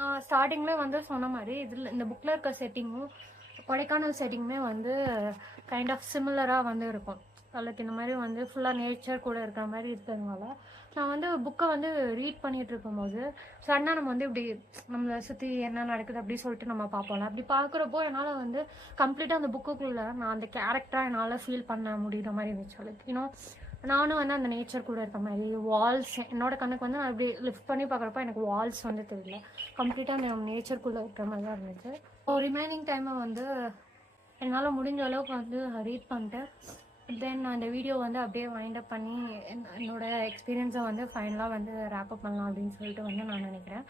நான் ஸ்டார்டிங்ல வந்து சொன்ன மாதிரி இதில் இந்த புக்கில் இருக்க செட்டிங்கும் கொடைக்கானல் செட்டிங்குமே வந்து கைண்ட் ஆஃப் சிமிலராக வந்து இருக்கும். அதுக்கு இந்த மாதிரி வந்து ஃபுல்லாக நேச்சர் கூட இருக்கிற மாதிரி இருக்கிறதுனால நான் வந்து புக்கை வந்து ரீட் பண்ணிட்டு இருக்கும்போது சடனாக நம்ம வந்து இப்படி நம்மளை சுற்றி என்ன நடக்குது அப்படி சொல்லிட்டு நம்ம பார்ப்போம்ல. அப்படி பார்க்குறப்போ என்னால் வந்து கம்ப்ளீட்டாக அந்த புக்குக்குள்ளே நான் அந்த கேரக்டராக என்னால் ஃபீல் பண்ண முடியுற மாதிரி இருந்துச்சு. லைக் நானும் வந்து அந்த நேச்சர் கூட இருக்க மாதிரி வால்ஸ் என்னோட கண்ணுக்கு வந்து நான் இப்படி லிஃப்ட் பண்ணி பார்க்குறப்ப எனக்கு வால்ஸ் வந்து தெரியல, கம்ப்ளீட்டாக அந்த நேச்சருக்குள்ளே இருக்கிற மாதிரி தான் இருந்துச்சு. ஸோ ரிமைனிங் டைமை வந்து என்னால் முடிஞ்ச அளவுக்கு வந்து ரீட் பண்ணிட்டு தென் நான் இந்த வீடியோ வந்து அப்படியே வைண்ட் அப் பண்ணி என்னோட எக்ஸ்பீரியன்ஸை வந்து ஃபைனலாக வந்து ரேப் அப் பண்ணலாம் அப்படின்னு சொல்லிட்டு வந்து நான் நினைக்கிறேன்.